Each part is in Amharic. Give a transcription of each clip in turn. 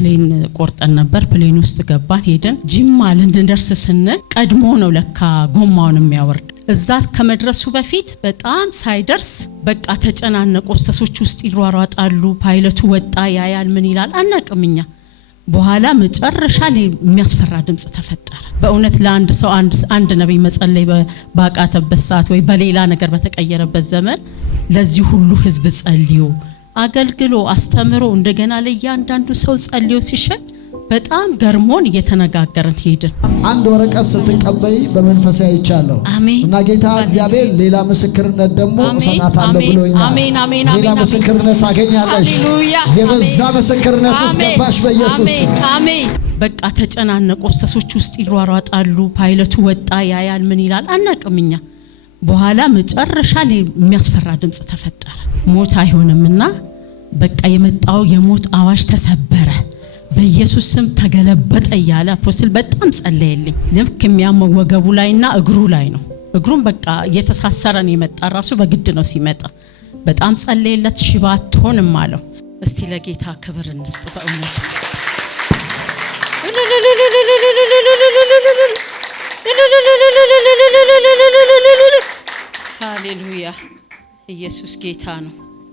ፕሌን ቆርጠን ነበር። ፕሌን ውስጥ ገባን ሄደን ጅማ ልንደርስ ስንል ቀድሞ ነው ለካ ጎማውን የሚያወርድ። እዛ ከመድረሱ በፊት በጣም ሳይደርስ በቃ ተጨናነቁ። ሆስተሶች ውስጥ ይሯሯጣሉ። ፓይለቱ ወጣ ያያል ምን ይላል አናቅምኛ። በኋላ መጨረሻ ላይ የሚያስፈራ ድምጽ ተፈጠረ። በእውነት ለአንድ ሰው አንድ ነብይ መጸለይ ባቃተበት ሰዓት ወይ በሌላ ነገር በተቀየረበት ዘመን ለዚህ ሁሉ ህዝብ ጸልዮ አገልግሎ አስተምሮ እንደገና ለእያንዳንዱ ሰው ጸልዮ ሲሸኝ በጣም ገርሞን እየተነጋገርን ሄድን። አንድ ወረቀት ስትቀበይ በመንፈሳዊ ይቻለው እና ጌታ እግዚአብሔር ሌላ ምስክርነት ደግሞ እሰናታለሁ ብሎኛል። አሜን አሜን አሜን። ሌላ ምስክርነት ታገኛለሽ። የበዛ ምስክርነት እስከባሽ በኢየሱስ አሜን። በቃ ተጨናነቁ። ሆስተሶች ውስጥ ይሯሯጣሉ። ፓይለቱ ወጣ ያያል ምን ይላል አናቅምኛ። በኋላ መጨረሻ ላይ የሚያስፈራ ድምጽ ተፈጠረ። ሞት አይሆንምና በቃ የመጣው የሞት አዋጅ ተሰበረ በኢየሱስ ስም ተገለበጠ እያለ አፖስትል በጣም ጸለየልኝ። ልክ የሚያመው ወገቡ ላይና እግሩ ላይ ነው። እግሩም በቃ እየተሳሰረን የመጣ ራሱ በግድ ነው ሲመጣ። በጣም ጸለየለት። ሽባ አትሆንም አለው። እስቲ ለጌታ ክብር እንስጥ በእውነት። ሃሌሉያ! ኢየሱስ ጌታ ነው።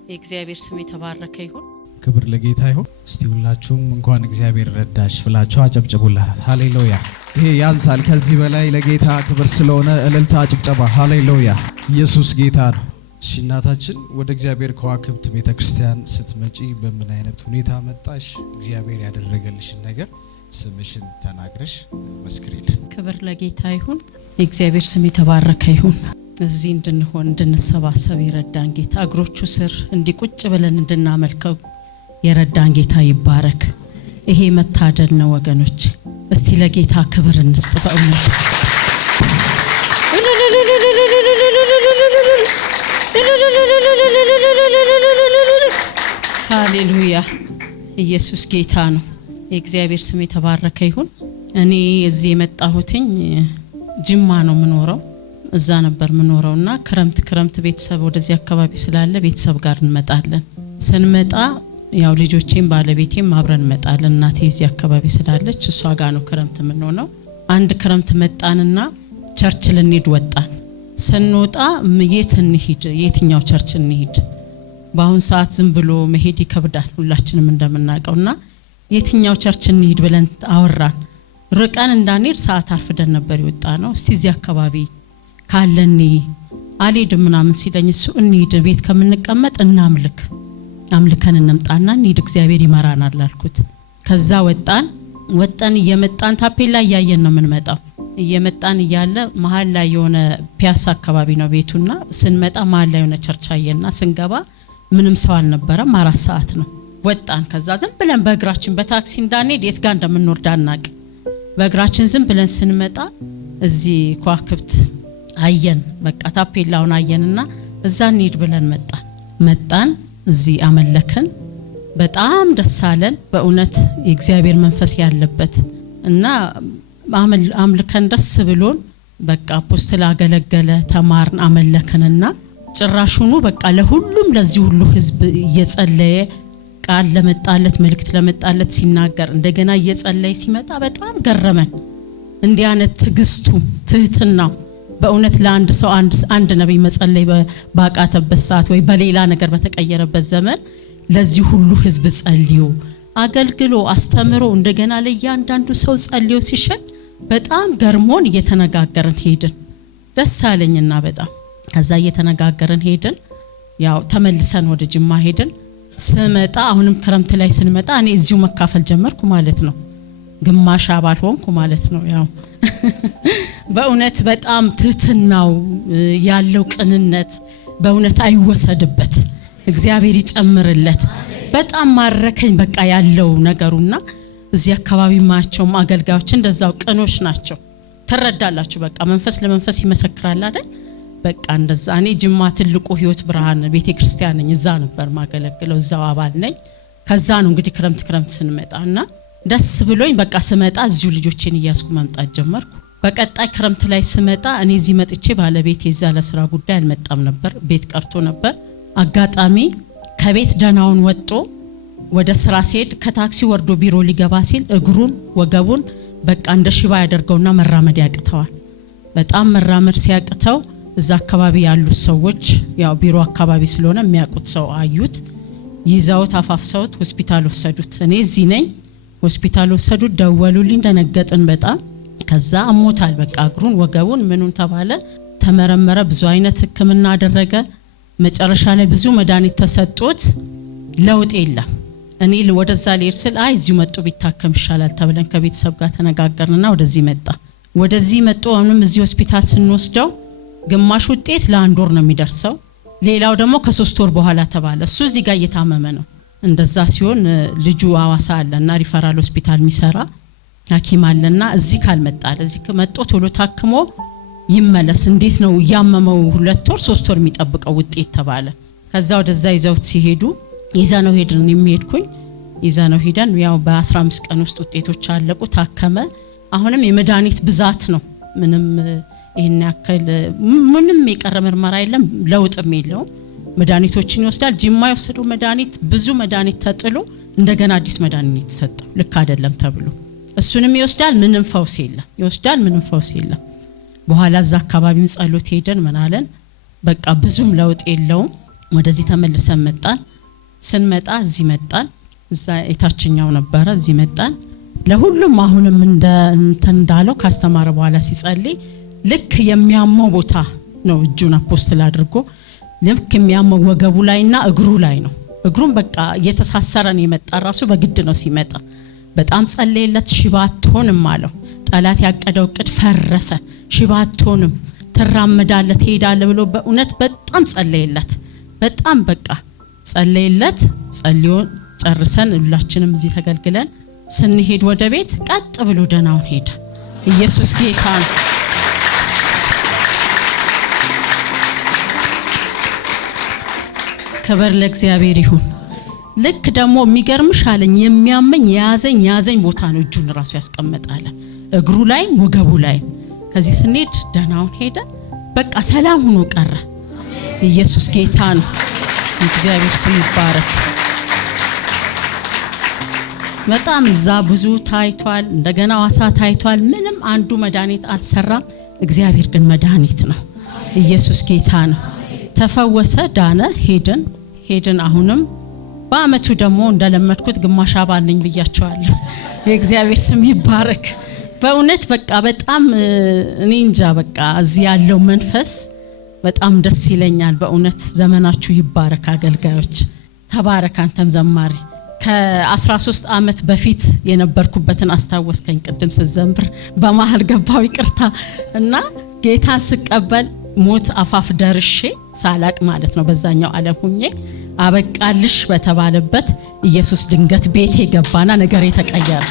የእግዚአብሔር ስም የተባረከ ይሁን። ክብር ለጌታ ይሁን። እስቲ ሁላችሁም እንኳን እግዚአብሔር ረዳሽ ብላችሁ አጨብጭቡላት። ሃሌሉያ! ይሄ ያንሳል። ከዚህ በላይ ለጌታ ክብር ስለሆነ እልልታ፣ ጭብጨባ። ሃሌሉያ! ኢየሱስ ጌታ ነው። እሺ እናታችን፣ ወደ እግዚአብሔር ከዋክብት ቤተክርስቲያን ስትመጪ በምን አይነት ሁኔታ መጣሽ? እግዚአብሔር ያደረገልሽን ነገር ስምሽን ተናግረሽ መስክሪልን። ክብር ለጌታ ይሁን። የእግዚአብሔር ስም የተባረከ ይሁን። እዚህ እንድንሆን እንድንሰባሰብ የረዳን ጌታ፣ እግሮቹ ስር እንዲቁጭ ብለን እንድናመልከው የረዳን ጌታ ይባረክ። ይሄ መታደል ነው ወገኖች። እስቲ ለጌታ ክብር እንስጥ በእውነት። ሃሌሉያ! ኢየሱስ ጌታ ነው። የእግዚአብሔር ስም የተባረከ ይሁን። እኔ እዚህ የመጣሁትኝ ጅማ ነው ምኖረው። እዛ ነበር ምኖረውና ክረምት ቤተሰብ ወደዚህ አካባቢ ስላለ ቤተሰብ ጋር እንመጣለን። ስንመጣ ያው ልጆቼም ባለቤቴም አብረን እንመጣለን። እናቴ እዚህ አካባቢ ስላለች እሷ ጋር ነው ክረምት ምንሆነው። አንድ ክረምት መጣንና ቸርች ልንሄድ ወጣን። ስንወጣ የት እንሂድ፣ የትኛው ቸርች እንሂድ? በአሁን ሰዓት ዝም ብሎ መሄድ ይከብዳል ሁላችንም እንደምናውቀውና የትኛው ቸርች እንሂድ ብለን አወራን። ርቀን እንዳንሄድ ሰዓት አርፍደን ነበር ይወጣ ነው። እስቲ እዚህ አካባቢ ካለኒ አልሄድም ምናምን ሲለኝ እሱ እንሂድ፣ ቤት ከምንቀመጥ አምልከን እንምጣና እንሂድ፣ እግዚአብሔር ይመራናል አልኩት። ከዛ ወጣን እየመጣን ታፔላ እያየን ነው የምንመጣው። እየመጣን እያለ መሃል ላይ የሆነ ፒያሳ አካባቢ ነው ቤቱና ስንመጣ መሃል ላይ የሆነ ቸርች አየና ስንገባ ምንም ሰው አልነበረም። 4 ሰዓት ነው ወጣን። ከዛ ዝም ብለን በእግራችን በታክሲ እንዳንሄድ የት ጋር እንደምንወርድ አናቅ። በእግራችን ዝም ብለን ስንመጣ እዚህ ከዋክብት አየን። በቃ ታፔላውን አየንና እዛ እንሂድ ብለን መጣን። እዚህ አመለክን። በጣም ደስ አለን በእውነት የእግዚአብሔር መንፈስ ያለበት እና አምልከን ደስ ብሎን በቃ አፖስትል አገለገለ፣ ተማርን፣ አመለክንና ጭራሹኑ በቃ ለሁሉም ለዚህ ሁሉ ህዝብ እየጸለየ ቃል ለመጣለት መልእክት ለመጣለት ሲናገር እንደገና እየጸለየ ሲመጣ በጣም ገረመን። እንዲህ አይነት ትግስቱ ትህትናው በእውነት ለአንድ ሰው አንድ ነብይ መጸለይ ባቃተበት ሰዓት ወይ በሌላ ነገር በተቀየረበት ዘመን ለዚህ ሁሉ ህዝብ ጸልዮ አገልግሎ አስተምሮ እንደገና ለእያንዳንዱ ሰው ጸልዮ ሲሸኝ በጣም ገርሞን እየተነጋገርን ሄድን። ደስ አለኝና በጣም ከዛ እየተነጋገርን ሄድን። ያው ተመልሰን ወደ ጅማ ሄድን። ስመጣ አሁንም ክረምት ላይ ስንመጣ እኔ እዚሁ መካፈል ጀመርኩ ማለት ነው። ግማሽ አባል ሆንኩ ማለት ነው። ያው በእውነት በጣም ትህትናው ያለው ቅንነት በእውነት አይወሰድበት፣ እግዚአብሔር ይጨምርለት። በጣም ማረከኝ በቃ ያለው ነገሩና እዚህ አካባቢ ማያቸውም አገልጋዮች እንደዛው ቅኖች ናቸው። ተረዳላችሁ በቃ መንፈስ ለመንፈስ ይመሰክራል አይደል? በቃ እንደዛ እኔ ጅማ ትልቁ ህይወት ብርሃን ቤተክርስቲያን ነኝ። እዛ ነበር ማገለግለው፣ እዛው አባል ነኝ። ከዛ ነው እንግዲህ ክረምት ስንመጣና ደስ ብሎኝ በቃ ስመጣ እዚሁ ልጆቼን እያስኩ መምጣት ጀመርኩ። በቀጣይ ክረምት ላይ ስመጣ እኔ እዚህ መጥቼ ባለቤቴ እዛ ለስራ ጉዳይ አልመጣም ነበር፣ ቤት ቀርቶ ነበር። አጋጣሚ ከቤት ደናውን ወጥቶ ወደ ስራ ሲሄድ ከታክሲ ወርዶ ቢሮ ሊገባ ሲል እግሩን ወገቡን በቃ እንደ ሽባ ያደርገውና መራመድ ያቅተዋል። በጣም መራመድ ሲያቅተው እዛ አካባቢ ያሉ ሰዎች ያው ቢሮ አካባቢ ስለሆነ የሚያውቁት ሰው አዩት። ይዘውት አፋፍሰውት ሆስፒታል ወሰዱት። እኔ እዚህ ነኝ። ሆስፒታል ወሰዱት። ደወሉልኝ። ደነገጥን በጣም። ከዛ አሞታል በቃ እግሩን ወገቡን ምኑን ተባለ። ተመረመረ። ብዙ አይነት ህክምና አደረገ። መጨረሻ ላይ ብዙ መድኃኒት ተሰጥቶት ለውጥ የለም። እኔ ወደዛ ልሄድ ስል አይ እዚሁ መጥቶ ቢታከም ይሻላል ተብለን ከቤተሰብ ጋር ተነጋገርንና ወደዚህ መጣ። ወደዚህ መጥቶ አሁንም እዚህ ሆስፒታል ስንወስደው ግማሽ ውጤት ለ1 ወር ነው የሚደርሰው፣ ሌላው ደግሞ ከ3 ወር በኋላ ተባለ። እሱ እዚህ ጋር እየታመመ ነው። እንደዛ ሲሆን ልጁ አዋሳ አለና ሪፈራል ሆስፒታል የሚሰራ ሐኪም አለና እዚህ ካልመጣለ እዚህ ከመጣ ቶሎ ታክሞ ይመለስ፣ እንዴት ነው ያመመው 2 ወር 3 ወር የሚጠብቀው ውጤት ተባለ። ከዛ ወደዛ ይዘውት ሲሄዱ ይዛነው ሄድን። የሚሄድኩኝ ይዛነው ሄደን ያው በ15 ቀን ውስጥ ውጤቶች አለቁ። ታከመ። አሁንም የመድኃኒት ብዛት ነው። ምንም ይሄን ያክል ምንም የቀረ ምርመራ የለም፣ ለውጥም የለውም። መድኃኒቶችን ይወስዳል። ጂማ የወሰደው መድኃኒት ብዙ መድኃኒት ተጥሎ እንደገና አዲስ መድኃኒት ተሰጠው ልክ አይደለም ተብሎ እሱንም ይወስዳል። ምንም ፈውስ የለም። ይወስዳል፣ ምንም ፈውስ የለም። በኋላ እዛ አካባቢም ጸሎት ሄደን ምናለን በቃ ብዙም ለውጥ የለውም። ወደዚህ ተመልሰን መጣን። ስንመጣ እዚህ መጣን። እዛ የታችኛው ነበረ፣ እዚህ መጣን። ለሁሉም አሁንም እንዳለው ካስተማረ በኋላ ሲጸልይ ልክ የሚያመው ቦታ ነው እጁን አፖስትል አድርጎ ልክ የሚያመው ወገቡ ላይና እግሩ ላይ ነው። እግሩን በቃ እየተሳሰረን የመጣ ራሱ በግድ ነው ሲመጣ። በጣም ጸለየለት። ሽባ አትሆንም አለው። ጠላት ያቀደው እቅድ ፈረሰ። ሽባ አትሆንም፣ ትራመዳለህ፣ ትሄዳለህ ብሎ በእውነት በጣም ጸለየለት። በጣም በቃ ጸለየለት። ጸልዮ ጨርሰን ሁላችንም እዚህ ተገልግለን ስንሄድ ወደ ቤት ቀጥ ብሎ ደናውን ሄደ። ኢየሱስ ጌታ ነው። ክብር ለእግዚአብሔር ይሁን። ልክ ደግሞ የሚገርምሽ አለኝ የሚያመኝ ያዘኝ ቦታ ነው እጁን ራሱ ያስቀመጣለ እግሩ ላይ ወገቡ ላይ። ከዚህ ስንሄድ ደናውን ሄደ። በቃ ሰላም ሆኖ ቀረ። ኢየሱስ ጌታ ነው። እግዚአብሔር ስም ይባረክ። በጣም እዛ ብዙ ታይቷል። እንደገና ዋሳ ታይቷል። ምንም አንዱ መድኃኒት አልሰራም። እግዚአብሔር ግን መድኃኒት ነው። ኢየሱስ ጌታ ነው። ተፈወሰ፣ ዳነ። ሄድን አሁንም በአመቱ ደግሞ እንደለመድኩት ግማሽ አባል ነኝ ብያቸዋለሁ። የእግዚአብሔር ስም ይባረክ። በእውነት በቃ በጣም እኔ እንጃ በቃ እዚህ ያለው መንፈስ በጣም ደስ ይለኛል። በእውነት ዘመናችሁ ይባረክ አገልጋዮች። ተባረክ። አንተም ዘማሪ ከ13 አመት በፊት የነበርኩበትን አስታወስከኝ። ቅድም ስዘምር በመሃል ገባው ይቅርታ። እና ጌታን ስቀበል ሞት አፋፍ ደርሼ ሳላቅ ማለት ነው በዛኛው ዓለም ሁኜ አበቃልሽ በተባለበት ኢየሱስ ድንገት ቤቴ ገባና ነገር የተቀየረ።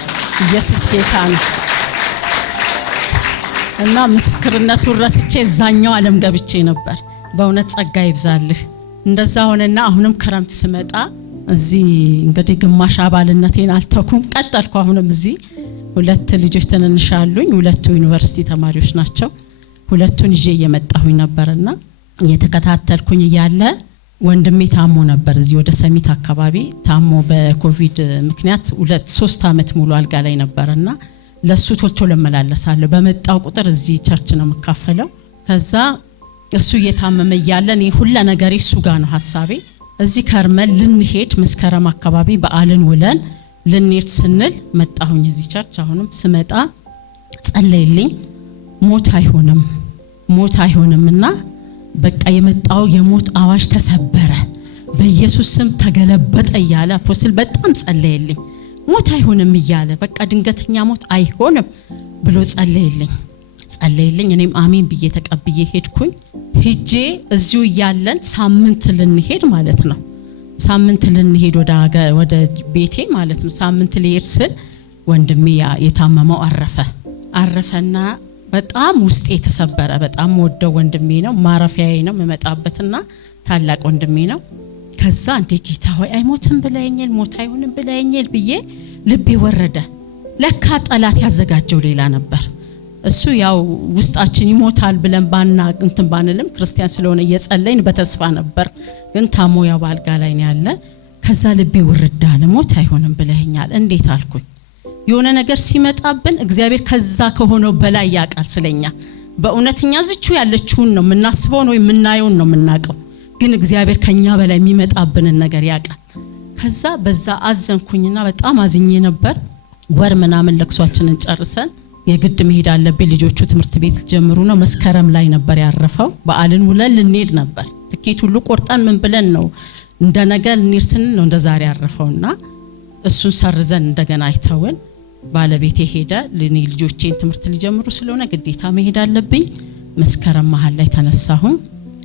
ኢየሱስ ጌታ ነው። እና ምስክርነቱን ረስቼ እዛኛው ዓለም ገብቼ ነበር። በእውነት ጸጋ ይብዛልህ። እንደዛ ሆነና አሁንም ክረምት ስመጣ እዚህ እንግዲህ ግማሽ አባልነቴን አልተኩም፣ ቀጠልኩ። አሁንም እዚህ 2 ልጆች ትንንሽ አሉኝ። 2 ዩኒቨርሲቲ ተማሪዎች ናቸው። 2ቱን ይዤ እየመጣሁኝ ነበርና እየተከታተልኩኝ እያለ ወንድሜ ታሞ ነበር። እዚህ ወደ ሰሚት አካባቢ ታሞ በኮቪድ ምክንያት 2-3 አመት ሙሉ አልጋ ላይ ነበርና ለሱ ቶልቶ ለመላለሳለሁ። በመጣው ቁጥር እዚህ ቸርች ነው መካፈለው። ከዛ እሱ እየታመመ እያለ እኔ ሁሉ ነገር እሱ ጋር ነው ሐሳቤ። እዚህ ከርመል ልንሄድ መስከረም አካባቢ በዓልን ውለን ልንሄድ ስንል መጣሁኝ እዚህ ቸርች። አሁንም ስመጣ ጸለይልኝ። ሞት አይሆንምና በቃ የመጣው የሞት አዋጅ ተሰበረ፣ በኢየሱስ ስም ተገለበጠ እያለ አፖስትል በጣም ጸለይልኝ። ሞት አይሆንም እያለ በቃ ድንገተኛ ሞት አይሆንም ብሎ ጸለይልኝ። እኔም አሜን ብዬ ተቀብዬ ሄድኩኝ። ሄጄ እዚሁ ያለን ሳምንት ልንሄድ ማለት ነው። ሳምንት ልንሄድ ወደ ቤቴ ማለት ነው። ሳምንት ልሄድ ስል ወንድሜ የታመመው አረፈና በጣም ውስጤ ተሰበረ። በጣም ወደው ወንድሜ ነው፣ ማረፊያዬ ነው፣ መመጣበትና ታላቅ ወንድሜ ነው። ከዛ እንደ ጌታ ሆይ አይሞትም ብለኸኛል፣ ሞት አይሆንም ብለኸኛል ብዬ ልቤ ወረደ። ለካ ጠላት ያዘጋጀው ሌላ ነበር። እሱ ያው ውስጣችን ይሞታል ብለን ባንልም ክርስቲያን ስለሆነ እየጸለይን በተስፋ ነበር። ግን ታሞ ያው ባልጋ ላይ ነው ያለ። ከዛ ልቤ ወርዳ ለሞት አይሆንም ብለኛል። እንዴት አልኩኝ። የሆነ ነገር ሲመጣብን እግዚአብሔር ከዛ ከሆነው በላይ ያቃል ስለኛ። በእውነተኛ ዝቹ ያለችውን ነው ምናስበው ነው የምናየው ነው ምናቀው፣ ግን እግዚአብሔር ከኛ በላይ የሚመጣብንን ነገር ያቃል። ከዛ በዛ አዘንኩኝና በጣም አዝኜ ነበር። ወር ምናምን ለቅሷችንን ጨርሰን የግድ መሄድ አለብኝ። ልጆቹ ትምህርት ቤት ጀምሩ ነው። መስከረም ላይ ነበር ያረፈው። በዓልን ውለን ልንሄድ ነበር። ትኬት ሁሉ ቆርጠን ምን ብለን ነው እንደነገ ልንርስን ነው እንደዛሬ ያረፈውና እሱን ሰርዘን እንደገና አይተውን ባለቤቴ ሄደ። ለኔ ልጆቼን ትምህርት ሊጀምሩ ስለሆነ ግዴታ መሄድ አለብኝ። መስከረም መሃል ላይ ተነሳሁኝ።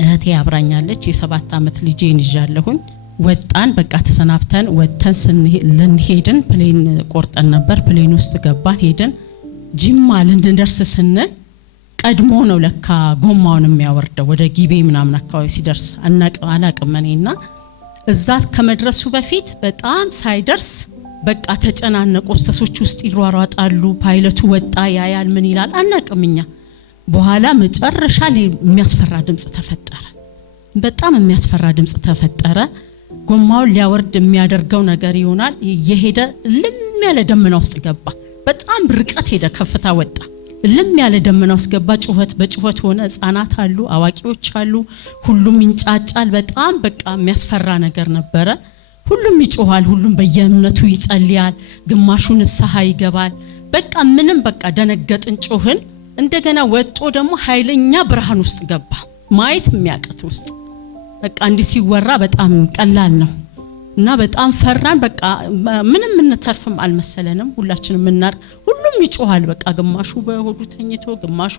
እህቴ አብራኛለች። የ7 ዓመት ልጄን ይዣለሁኝ። ወጣን። በቃ ተሰናብተን ወጥተን ልንሄድን ፕሌን ቆርጠን ነበር። ፕሌን ውስጥ ገባን። ሄድን። ጅማ ልንደርስ ስንል ቀድሞ ነው ለካ ጎማውን የሚያወርደው ወደ ጊቤ ምናምን አካባቢ ሲደርስ አላቅም እኔና እዛ ከመድረሱ በፊት በጣም ሳይደርስ በቃ ተጨናነቁ። ስተሶች ውስጥ ይሯሯጣሉ። ፓይለቱ ወጣ ያያል ምን ይላል አናቅምኛ። በኋላ መጨረሻ ላይ የሚያስፈራ ድምጽ ተፈጠረ። በጣም የሚያስፈራ ድምጽ ተፈጠረ። ጎማውን ሊያወርድ የሚያደርገው ነገር ይሆናል። የሄደ ልም ያለ ደመና ውስጥ ገባ። በጣም ርቀት ሄደ። ከፍታ ወጣ። ልም ያለ ደመና ውስጥ ገባ። ጩኸት በጩኸት ሆነ። ህፃናት አሉ፣ አዋቂዎች አሉ። ሁሉም ይንጫጫል። በጣም በቃ የሚያስፈራ ነገር ነበረ። ሁሉም ይጮሃል። ሁሉም በየእምነቱ ይጸልያል። ግማሹ ንስሐ ይገባል። በቃ ምንም በቃ ደነገጥን፣ ጮህን። እንደገና ወጦ ደግሞ ኃይለኛ ብርሃን ውስጥ ገባ። ማየት የሚያቀት ውስጥ በቃ እንዲህ ሲወራ በጣም ቀላል ነው እና በጣም ፈራን። በቃ ምንም እንተርፍም አልመሰለንም። ሁላችንም እናር ሁሉም ይጮሃል። በቃ ግማሹ በሆዱ ተኝቶ ግማሹ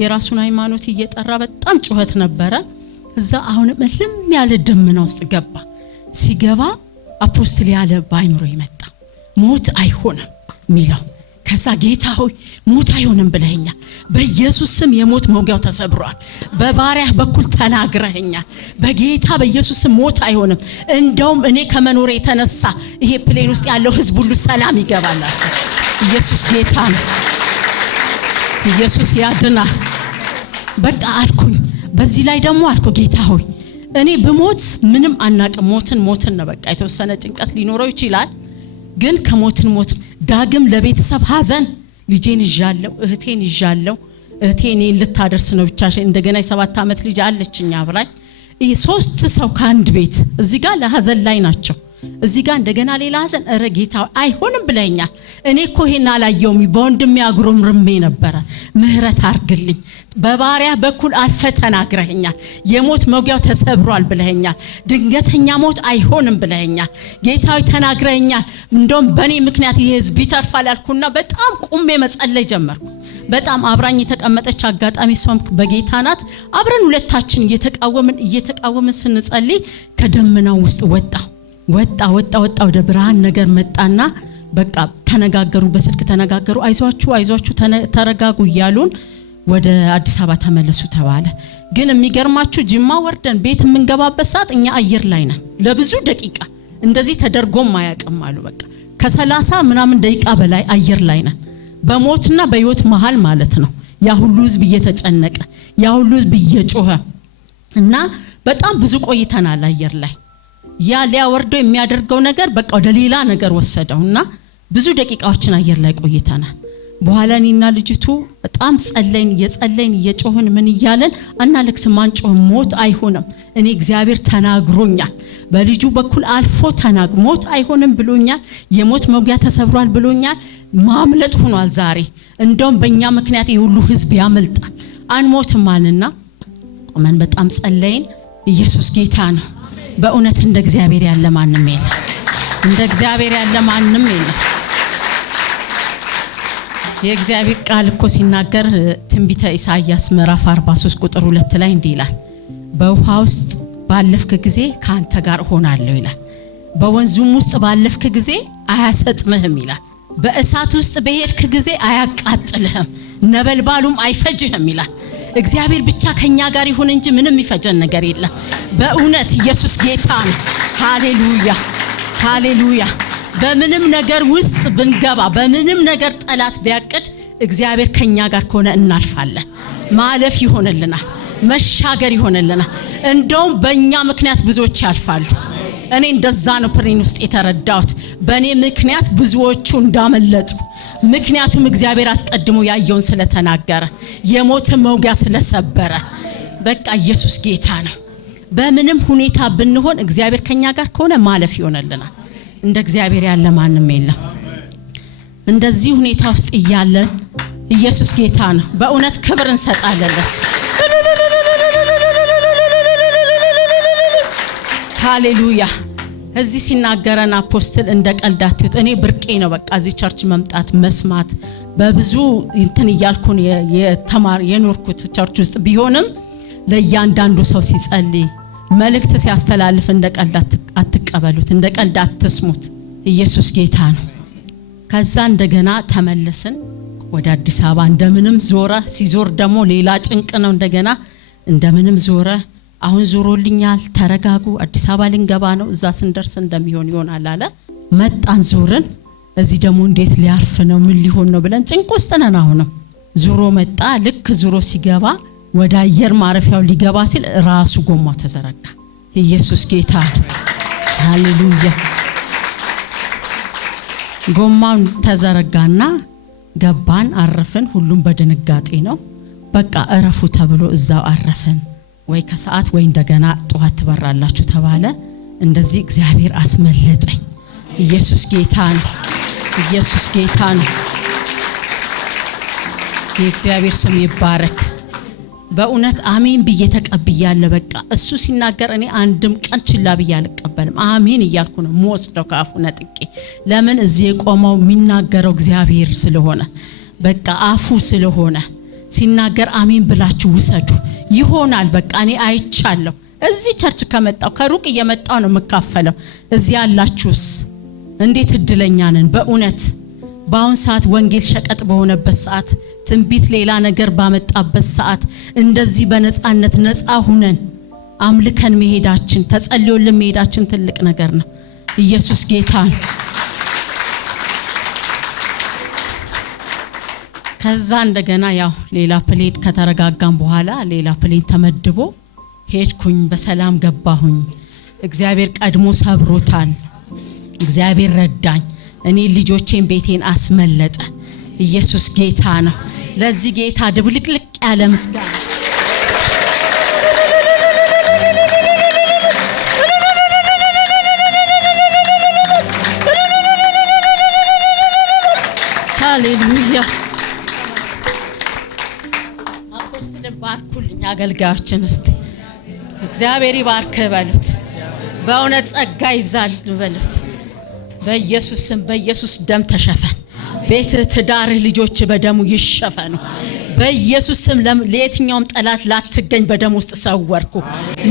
የራሱን ሃይማኖት እየጠራ በጣም ጩኸት ነበረ። እዛ አሁን ምንም ያለ ደመና ውስጥ ገባ። ሲገባ አፖስትል ያለ ባይምሮ ይመጣ ሞት አይሆንም ሚለው። ከዛ ጌታ ሆይ ሞት አይሆንም ብለኸኛል። በኢየሱስ ስም የሞት መውጊያው ተሰብሯል። በባሪያህ በኩል ተናግረኸኛል። በጌታ በኢየሱስ ስም ሞት አይሆንም። እንደውም እኔ ከመኖሬ የተነሳ ይሄ ፕሌን ውስጥ ያለው ህዝብ ሁሉ ሰላም ይገባል። ኢየሱስ ጌታ ነው። ኢየሱስ ያድናል። በቃ አልኩኝ። በዚህ ላይ ደግሞ አልኩ ጌታ ሆይ እኔ በሞት ምንም አናቅም። ሞትን ነው በቃ የተወሰነ ጭንቀት ሊኖረው ይችላል፣ ግን ከሞትን ሞት ዳግም ለቤተሰብ ሐዘን ልጄን ይዣለሁ፣ እህቴን ይዣለሁ። እህቴን ልታደርስ ነው ብቻሽ። እንደገና የ7 ዓመት ልጅ አለችኛ አብራኝ። ይሄ 3 ሰው ካንድ ቤት እዚህ ጋር ለሐዘን ላይ ናቸው። እዚህ ጋር እንደገና ሌላ ሐዘን። እረ ጌታ አይሆንም ብለኛል። እኔ እኮ ይሄን አላየውም። በወንድሜ አግሮምርሜ ነበረ። ምህረት አርግልኝ። በባሪያ በኩል አልፈ ተናግረኸኛል። የሞት መውጊያው ተሰብሯል ብለኸኛል። ድንገተኛ ሞት አይሆንም ብለኸኛል። ጌታዊ ተናግረኸኛል። እንደውም በኔ ምክንያት ይሄ ህዝብ ይተርፋል አልኩና በጣም ቁሜ መጸለይ ጀመርኩ። በጣም አብራኝ የተቀመጠች አጋጣሚ ሶም በጌታ ናት። አብረን ሁለታችን እየተቃወምን ስንጸልይ ከደመናው ውስጥ ወጣ ወደ ብርሃን ነገር መጣና በቃ ተነጋገሩ። በስልክ ተነጋገሩ። አይዟችሁ ተረጋጉ እያሉን ወደ አዲስ አበባ ተመለሱ ተባለ። ግን የሚገርማችሁ ጅማ ወርደን ቤት የምንገባበት ሰዓት እኛ አየር ላይ ነን። ለብዙ ደቂቃ እንደዚህ ተደርጎም አያውቅም አሉ። በቃ ከ30 ምናምን ደቂቃ በላይ አየር ላይ ነን። በሞትና በህይወት መሃል ማለት ነው። ያ ሁሉ ህዝብ እየተጨነቀ ያ ሁሉ ህዝብ እየጮኸ እና በጣም ብዙ ቆይተናል አየር ላይ። ያ ሊያወርደው የሚያደርገው ነገር በቃ ወደ ሌላ ነገር ወሰደውና ብዙ ደቂቃዎችን አየር ላይ ቆይተናል። በኋላ እኔና ልጅቱ በጣም ጸለይን እየጮህን ምን ይያለን አናለክስ ማንጮህ ሞት አይሆንም። እኔ እግዚአብሔር ተናግሮኛል። በልጁ በኩል አልፎ ሞት አይሆንም ብሎኛል። የሞት መውጊያ ተሰብሯል ብሎኛል። ማምለጥ ሆኗል ዛሬ። እንደውም በእኛ ምክንያት ይሄ ሁሉ ህዝብ ያመልጣል። አንሞትም አለና ቆመን በጣም ጸለይን። ኢየሱስ ጌታ ነው። በእውነት እንደ እግዚአብሔር ያለ ማንም የለም። እንደ እግዚአብሔር ያለ ማንም የለም። የእግዚአብሔር ቃል እኮ ሲናገር ትንቢተ ኢሳይያስ ምዕራፍ 43 ቁጥር 2 ላይ እንዲህ ይላል፣ በውሃ ውስጥ ባለፍክ ጊዜ ካንተ ጋር ሆናለሁ ይላል። በወንዙም ውስጥ ባለፍክ ጊዜ አያሰጥምህም ይላል። በእሳት ውስጥ በሄድክ ጊዜ አያቃጥልህም፣ ነበልባሉም አይፈጅህም ይላል። እግዚአብሔር ብቻ ከኛ ጋር ይሁን እንጂ ምንም ይፈጀን ነገር የለም። በእውነት ኢየሱስ ጌታ ነው። ሃሌሉያ። በምንም ነገር ውስጥ ብንገባ በምንም ነገር ጠላት ቢያቅድ እግዚአብሔር ከኛ ጋር ከሆነ እናልፋለን። ማለፍ ይሆንልናል፣ መሻገር ይሆንልናል። እንደውም በእኛ ምክንያት ብዙዎች ያልፋሉ። እኔ እንደዛ ነው ፕሬን ውስጥ የተረዳሁት። በእኔ ምክንያት ብዙዎቹ እንዳመለጡ፣ ምክንያቱም እግዚአብሔር አስቀድሞ ያየውን ስለተናገረ፣ የሞትን መውጊያ ስለሰበረ። በቃ ኢየሱስ ጌታ ነው። በምንም ሁኔታ ብንሆን እግዚአብሔር ከኛ ጋር ከሆነ ማለፍ ይሆነልናል። እንደ እግዚአብሔር ያለ ማንም የለም። እንደዚህ ሁኔታ ውስጥ እያለን ኢየሱስ ጌታ ነው። በእውነት ክብር እንሰጣለን ለሱ። ሃሌሉያ። እዚህ ሲናገረን አፖስትል እንደ ቀልድ አትዩት። እኔ ብርቄ ነው በቃ እዚህ ቸርች መምጣት መስማት። በብዙ እንትን እያልኩን የኖርኩት ቸርች ውስጥ ቢሆንም ለእያንዳንዱ ሰው ሲጸልይ መልእክት ሲያስተላልፍ እንደ ቀልድ አትቀበሉት፣ እንደ ቀልድ አትስሙት። ኢየሱስ ጌታ ነው። ከዛ እንደገና ተመለስን ወደ አዲስ አበባ። እንደምንም ዞረ። ሲዞር ደግሞ ሌላ ጭንቅ ነው። እንደገና እንደምንም ዞረ። አሁን ዞሮልኛል፣ ተረጋጉ፣ አዲስ አበባ ልንገባ ነው፣ እዛ ስንደርስ እንደሚሆን ይሆናል አለ። መጣን፣ ዞርን። እዚህ ደግሞ እንዴት ሊያርፍ ነው ምን ሊሆን ነው ብለን ጭንቅ ውስጥ ነን። አሁንም ዞሮ መጣ። ልክ ዞሮ ሲገባ ወደ አየር ማረፊያው ሊገባ ሲል ራሱ ጎማው ተዘረጋ። ኢየሱስ ጌታ ነው። ሃሌሉያ። ጎማው ተዘረጋና ገባን፣ አረፍን። ሁሉም በድንጋጤ ነው። በቃ እረፉ ተብሎ እዛው አረፍን። ወይ ከሰዓት ወይ እንደገና ጧት ትበራላችሁ ተባለ። እንደዚህ እግዚአብሔር አስመለጠኝ። ኢየሱስ ጌታ ነው። ኢየሱስ ጌታ ነው። የእግዚአብሔር ስም ይባረክ። በእውነት አሜን ብዬ ተቀብያለሁ። በቃ እሱ ሲናገር እኔ አንድም ቀን ችላ ብዬ አልቀበልም። አሜን እያልኩ ነው የምወስደው ከአፉ ነጥቄ። ለምን እዚህ የቆመው የሚናገረው እግዚአብሔር ስለሆነ፣ በቃ አፉ ስለሆነ ሲናገር አሜን ብላችሁ ውሰዱ። ይሆናል። በቃ እኔ አይቻለሁ። እዚህ ቸርች ከመጣው ከሩቅ እየመጣው ነው መካፈለው። እዚህ ያላችሁስ እንዴት እድለኛ ነን በእውነት። በአሁን ሰዓት ወንጌል ሸቀጥ በሆነበት ሰዓት፣ ትንቢት ሌላ ነገር ባመጣበት ሰዓት እንደዚህ በነፃነት ነፃ ሁነን አምልከን መሄዳችን፣ ተጸልዮልን መሄዳችን ትልቅ ነገር ነው። ኢየሱስ ጌታ ነው። ከዛ እንደገና ያው ሌላ ፕሌን ከተረጋጋን በኋላ ሌላ ፕሌን ተመድቦ ሄድኩኝ። በሰላም ገባሁኝ። እግዚአብሔር ቀድሞ ሰብሮታል። እግዚአብሔር ረዳኝ። እኔ ልጆቼን ቤቴን አስመለጠ። ኢየሱስ ጌታ ነው። ለዚህ ጌታ ድብልቅልቅ ያለ ምስጋና። ሃሌሉያ። አፖስትል ባርኩልኝ አገልጋዮችን እስቲ እግዚአብሔር ይባርክ በሉት። በእውነት ጸጋ ይብዛል በሉት። በኢየሱስ ስም በኢየሱስ ደም ተሸፈን። ቤት፣ ትዳር፣ ልጆች በደሙ ይሸፈኑ በኢየሱስ ስም። ለየትኛውም ጠላት ላትገኝ በደም ውስጥ ሰወርኩ።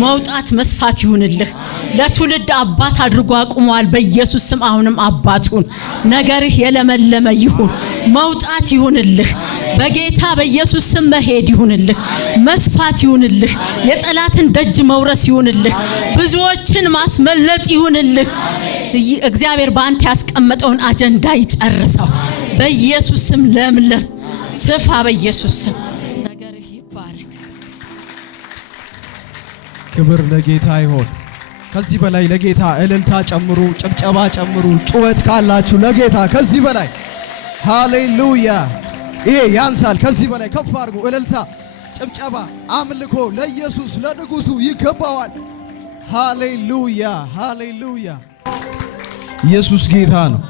መውጣት መስፋት ይሁንልህ። ለትውልድ አባት አድርጎ አቁመዋል። በኢየሱስ ስም አሁንም አባት ሁን። ነገርህ የለመለመ ይሁን። መውጣት ይሁንልህ። በጌታ በኢየሱስ ስም መሄድ ይሁንልህ። መስፋት ይሁንልህ። የጠላትን ደጅ መውረስ ይሁንልህ። ብዙዎችን ማስመለጥ ይሁንልህ። እግዚአብሔር በአንተ ያስቀመጠውን አጀንዳ ይጨርሰው በኢየሱስ ስም። ለምለም ስፋ በኢየሱስ ስም። ነገርህ ይባረክ። ክብር ለጌታ ይሁን። ከዚህ በላይ ለጌታ እልልታ ጨምሩ፣ ጭብጨባ ጨምሩ፣ ጩኸት ካላችሁ ለጌታ ከዚህ በላይ ሃሌሉያ። ይሄ ያንሳል። ከዚህ በላይ ከፍ አድርጉ። እልልታ፣ ጭብጨባ፣ አምልኮ ለኢየሱስ ለንጉሱ ይገባዋል። ሃሌሉያ ሃሌሉያ። ኢየሱስ ጌታ ነው።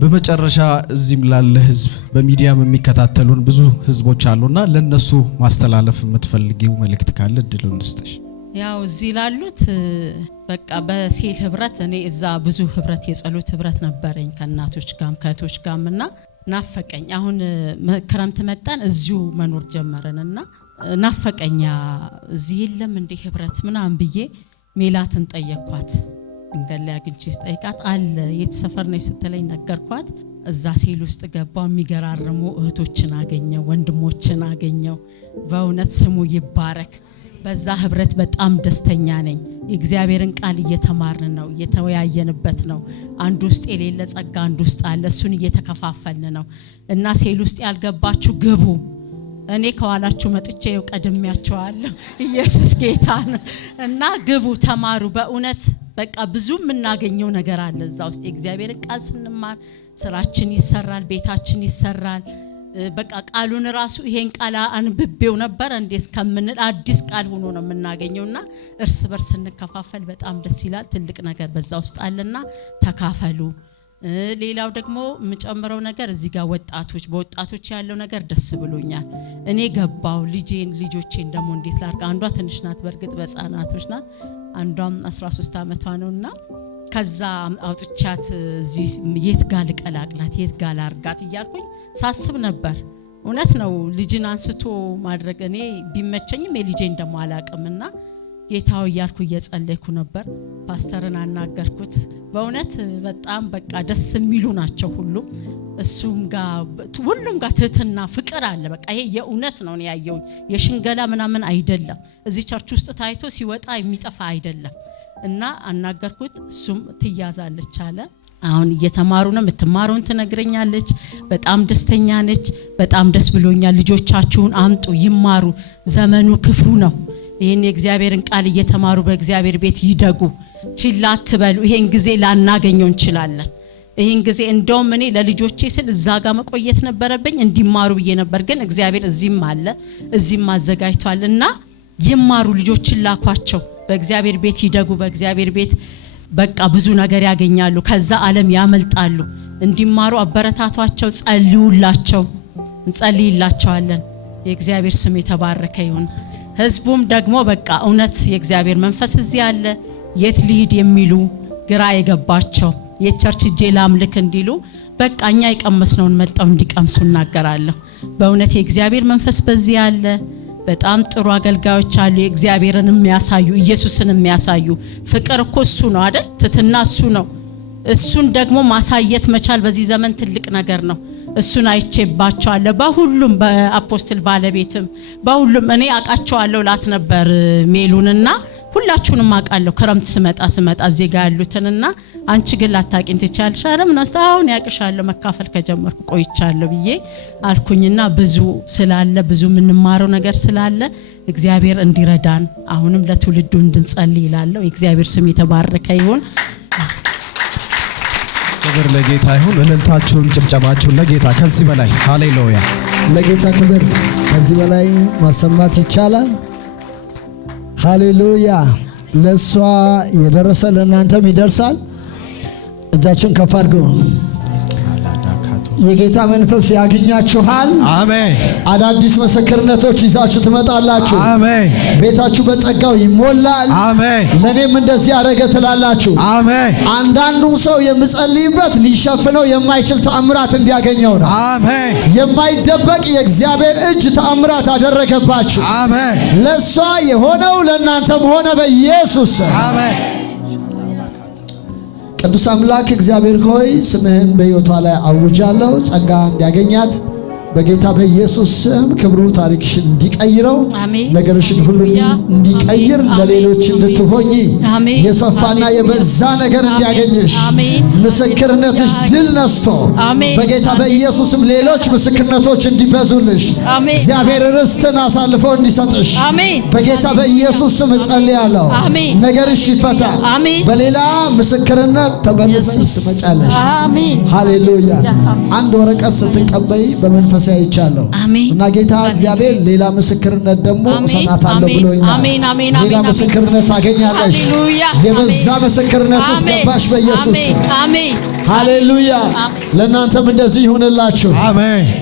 በመጨረሻ እዚህም ላለ ህዝብ በሚዲያም የሚከታተሉን ብዙ ህዝቦች አሉና ለነሱ ማስተላለፍ የምትፈልጊው መልእክት ካለ እድሉን ልስጥሽ። ያው እዚህ ላሉት በቃ በሴል ህብረት እኔ እዛ ብዙ ህብረት የጸሎት ህብረት ነበረኝ ከእናቶች ጋርም ከእህቶች ጋርምና ናፈቀኝ። አሁን ክረምት መጣን እዚሁ መኖር ጀመረንና ናፈቀኛ። እዚህ የለም እንደ ህብረት ምናምን ብዬ ሜላትን ጠየቅኳት። እንገለ ያግንቺ ስጠይቃት አለ የተሰፈር ነው ስትለኝ ነገርኳት። እዛ ሴል ውስጥ ገባው። የሚገራርሙ እህቶችን አገኘው፣ ወንድሞችን አገኘው። በእውነት ስሙ ይባረክ። በዛ ህብረት በጣም ደስተኛ ነኝ። የእግዚአብሔርን ቃል እየተማርን ነው፣ እየተወያየንበት ነው። አንዱ ውስጥ የሌለ ጸጋ አንዱ ውስጥ አለ። እሱን እየተከፋፈልን ነው እና ሴል ውስጥ ያልገባችሁ ግቡ። እኔ ከኋላችሁ መጥቼ ቀድሜያችኋለሁ። ኢየሱስ ጌታ ነው እና ግቡ፣ ተማሩ። በእውነት በቃ ብዙ የምናገኘው ነገር አለ እዛ ውስጥ። የእግዚአብሔርን ቃል ስንማር ስራችን ይሰራል፣ ቤታችን ይሰራል። በቃ ቃሉን ራሱ ይሄን ቃል አንብቤው ነበር እንዴ እስከምንል አዲስ ቃል ሆኖ ነው የምናገኘውና እርስ በርስ እንከፋፈል በጣም ደስ ይላል። ትልቅ ነገር በዛ ውስጥ አለና ተካፈሉ። ሌላው ደግሞ የምጨምረው ነገር እዚህ ጋር በወጣቶች ያለው ነገር ደስ ብሎኛል። እኔ ገባው ልጆቼን ደግሞ እንዴት ላርጋ። አንዷ ትንሽ ናት በርግጥ በህፃናቶች ናት፣ አንዷም 13 ዓመቷ ነውና ከዛ አውጥቻት እዚህ የት ጋር ልቀላቅላት የት ጋር ላርጋት እያልኩኝ ሳስብ ነበር። እውነት ነው ልጅን አንስቶ ማድረግ እኔ ቢመቸኝም የልጄን ደግሞ አላቅምና ጌታው እያልኩ እየጸለይኩ ነበር። ፓስተርን አናገርኩት። በእውነት በጣም በቃ ደስ የሚሉ ናቸው ሁሉም ጋር ትህትና ፍቅር አለ። በቃ ይሄ የእውነት ነው ያየው፣ የሽንገላ ምናምን አይደለም። እዚህ ቸርች ውስጥ ታይቶ ሲወጣ የሚጠፋ አይደለም። እና አናገርኩት። እሱም ትያዛለች አለ። አሁን እየተማሩ ነው፣ የምትማረውን ትነግረኛለች። በጣም ደስተኛ ነች። በጣም ደስ ብሎኛል። ልጆቻችሁን አምጡ ይማሩ፣ ዘመኑ ክፉ ነው። ይሄን የእግዚአብሔርን ቃል እየተማሩ በእግዚአብሔር ቤት ይደጉ፣ ችላ አትበሉ። ይሄን ጊዜ ላናገኘው እንችላለን። ይሄን ጊዜ እንደውም እኔ ለልጆቼ ስል እዛ ጋር መቆየት ነበረብኝ እንዲማሩ ብዬ ነበር። ግን እግዚአብሔር እዚህም አለ እዚህም አዘጋጅቷልና ይማሩ፣ ልጆችን ላኳቸው፣ በእግዚአብሔር ቤት ይደጉ። በእግዚአብሔር ቤት በቃ ብዙ ነገር ያገኛሉ፣ ከዛ ዓለም ያመልጣሉ። እንዲማሩ አበረታቷቸው፣ ጸልዩላቸው። እንጸልይላቸዋለን። የእግዚአብሔር ስም የተባረከ ይሁን። ህዝቡም ደግሞ በቃ እውነት የእግዚአብሔር መንፈስ እዚህ አለ፣ የት ልሂድ የሚሉ ግራ የገባቸው የቸርች እጄ ላምልክ እንዲሉ በቃ እኛ የቀመስነውን መጣው እንዲቀምሱ እናገራለሁ። በእውነት የእግዚአብሔር መንፈስ በዚህ አለ። በጣም ጥሩ አገልጋዮች አሉ፣ የእግዚአብሔርን የሚያሳዩ ኢየሱስን የሚያሳዩ። ፍቅር እኮ እሱ ነው አይደል? ትትና እሱ ነው። እሱን ደግሞ ማሳየት መቻል በዚህ ዘመን ትልቅ ነገር ነው። እሱን አይቼባቸዋለሁ በሁሉም፣ በአፖስትል ባለቤትም በሁሉም። እኔ አቃቸዋለሁ ላት ነበር ሜሉንና ሁላችሁንም አቃለሁ። ክረምት ስመጣ እዚህ ጋር ያሉትንና አንቺ ግን ላታቂን ትቻለሽ አረም አሁን ያቅሻለሁ መካፈል ከጀመርኩ ቆይቻለሁ ብዬ አልኩኝና ብዙ ስላለ ብዙ የምንማረው ነገር ስላለ እግዚአብሔር እንዲረዳን አሁንም ለትውልዱ እንድንጸልይ ይላልው። የእግዚአብሔር ስም የተባረከ ይሁን። ክብር ለጌታ ይሁን። እልልታችሁን ጭብጨባችሁን ለጌታ ከዚህ በላይ ሃሌሉያ፣ ለጌታ ክብር ከዚህ በላይ ማሰማት ይቻላል። ሃሌሉያ። ለሷ የደረሰ ለእናንተም ይደርሳል። እጃችሁን ከፍ አድርጉ። የጌታ መንፈስ ያገኛችኋል። አሜን። አዳዲስ ምስክርነቶች ይዛችሁ ትመጣላችሁ። አሜን። ቤታችሁ በጸጋው ይሞላል። አሜን። ለኔም እንደዚህ ያደረገ ትላላችሁ። አሜን። አንዳንዱ ሰው የምጸልይበት ሊሸፍነው የማይችል ተአምራት እንዲያገኘው ነው። አሜን። የማይደበቅ የእግዚአብሔር እጅ ተአምራት አደረገባችሁ። አሜን። ለሷ የሆነው ለእናንተም ሆነ በኢየሱስ አሜን። ቅዱስ አምላክ እግዚአብሔር ሆይ ስምህን በሕይወቷ ላይ አውጃለሁ። ጸጋ እንዲያገኛት በጌታ በኢየሱስ ስም ክብሩ ታሪክሽን እንዲቀይረው ነገርሽን ሁሉ እንዲቀይር ለሌሎች እንድትሆኚ የሰፋና የበዛ ነገር እንዲያገኝሽ ምስክርነትሽ ድል ነስቶ በጌታ በኢየሱስ ስም ሌሎች ምስክርነቶች እንዲበዙልሽ እግዚአብሔር ርስትን አሳልፎ እንዲሰጥሽ በጌታ በኢየሱስ ስም እጸልያለሁ። ነገርሽ ይፈታ። በሌላ ምስክርነት ተመልሰሽ ትመጫለሽ። ሃሌሉያ። አንድ ወረቀት ስትቀበይ በመንፈስ አይቻለሁ እና ጌታ እግዚአብሔር ሌላ ምስክርነት ደግሞ እሰጣታለሁ ብሎኛል። ሌላ ምስክርነት ታገኛለሽ። የበዛ ምስክርነት ውስጥ ገባሽ በኢየሱስ ስም። ሃሌሉያ። ለእናንተም እንደዚህ ይሁንላችሁ። አሜን።